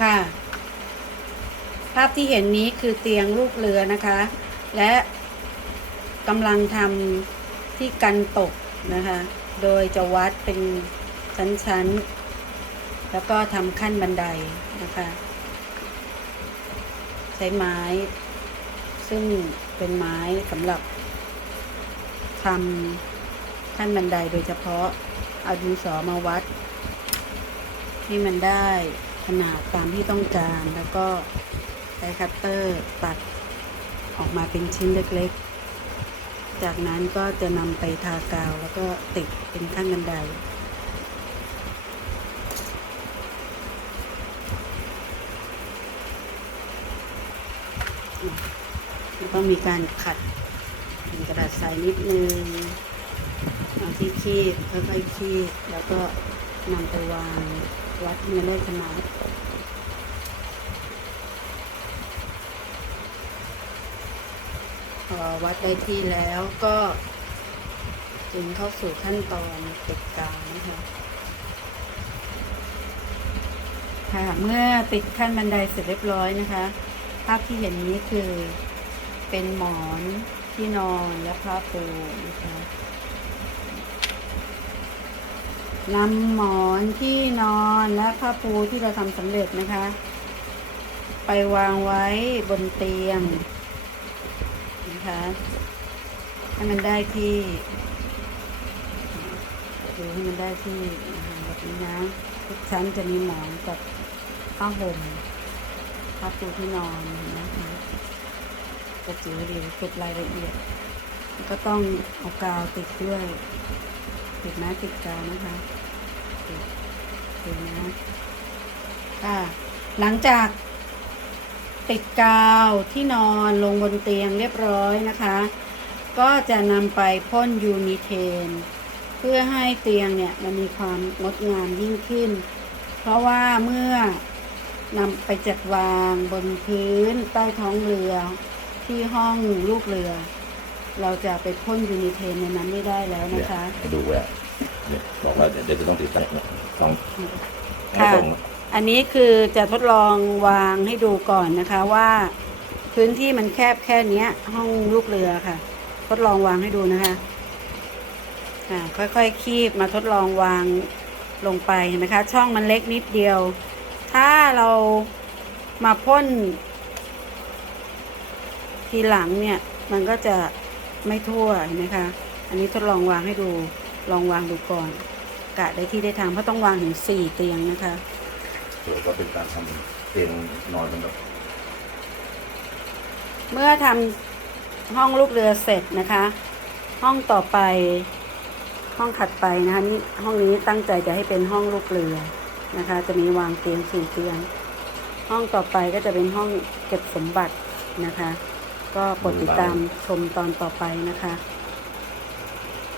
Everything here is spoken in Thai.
ค่ะ ภาพที่เห็นนี้คือเตียงลูกเรือนะคะ และกำลังทำที่กันตกนะคะ โดยจะวัดเป็นชั้นๆ แล้วก็ทำขั้นบันไดนะคะ ใช้ไม้ ซึ่งเป็นไม้สำหรับทำขั้นบันไดโดยเฉพาะเอาดินสอมาวัด ให้มันได้ ขนาดตามที่ต้องการแล้วก็ใช้คัตเตอร์ตัดออกมาเป็นชิ้นเล็กๆ จากนั้นก็จะนำไปทากาวแล้วก็ติดเป็นขั้นบันไดแล้วก็มีการขัดเป็นกระดาษใสนิดนึงเอาที่คีบค่อยๆคีบแล้วก็นำไปวาง วัดเนื้อได้ขนาดพอวัดได้ที่แล้วก็จึงเข้าสู่ขั้นตอนติดกาวนะคะค่ะเมื่อติดขั้นบันไดเสร็จเรียบร้อยนะคะ ภาพที่เห็นนี้คือเป็นหมอนที่นอนและผ้าปูนะคะ นำหมอนที่นอนและผ้าปูที่เราทำสำเร็จนะคะ ไปวางไว้บนเตียงนะคะให้มันได้ที่ดูให้มันได้ที่แบบนี้นะทุกชั้นจะมีหมอนกับผ้าห่มผ้าปูที่นอนนะคะกระจิ๋วดีเก็บรายละเอียด ก็ต้องเอากาวติดด้วยติดนะติดกาวนะคะ นะค่ะ หลังจากติดกาวที่นอนลงบนเตียงเรียบร้อยนะคะ ก็จะนำไปพ่นยูนิเทน เพื่อให้เตียงเนี่ยมันมีความงดงามยิ่งขึ้น เพราะว่าเมื่อนำไปจัดวางบนพื้นใต้ท้องเรือ ที่ห้องลูกเรือ เราจะไปพ่นยูนิเทนในนั้นไม่ได้แล้วนะคะดูว่า เนี่ยบอกว่าเดี๋ยวเดี๋ยวจะต้องติดตั้งเนี่ยสองค่ะตรงอันนี้คือจะทดลองวางให้ดูก่อนนะคะว่าพื้นที่มันแคบแค่เนี้ย ห้องลูกเรือค่ะ ทดลองวางให้ดูนะคะอ่าค่อยๆคีบมาทดลองวางลงไปเห็นไหมคะ ช่องมันเล็กนิดเดียว ถ้าเรามาพ่น ทีหลังเนี่ย มันก็จะไม่ทั่วเห็นไหมคะ อันนี้ทดลองวางให้ดู ลองวางดูก่อน กะได้ที่ได้ทางเพราะต้องวางถึงสี่เตียงนะคะถือว่าเป็นการทำเตียงนอนสำหรับเมื่อทำห้องลูกเรือเสร็จนะคะ ห้องต่อไปห้องถัดไปนะคะนี่ห้องนี้ตั้งใจจะให้เป็นห้องลูกเรือนะคะ จะมีวางเตียงสี่เตียง ห้องต่อไปก็จะเป็นห้องเก็บสมบัตินะคะ ก็โปรดติดตามชมตอนต่อไปนะคะ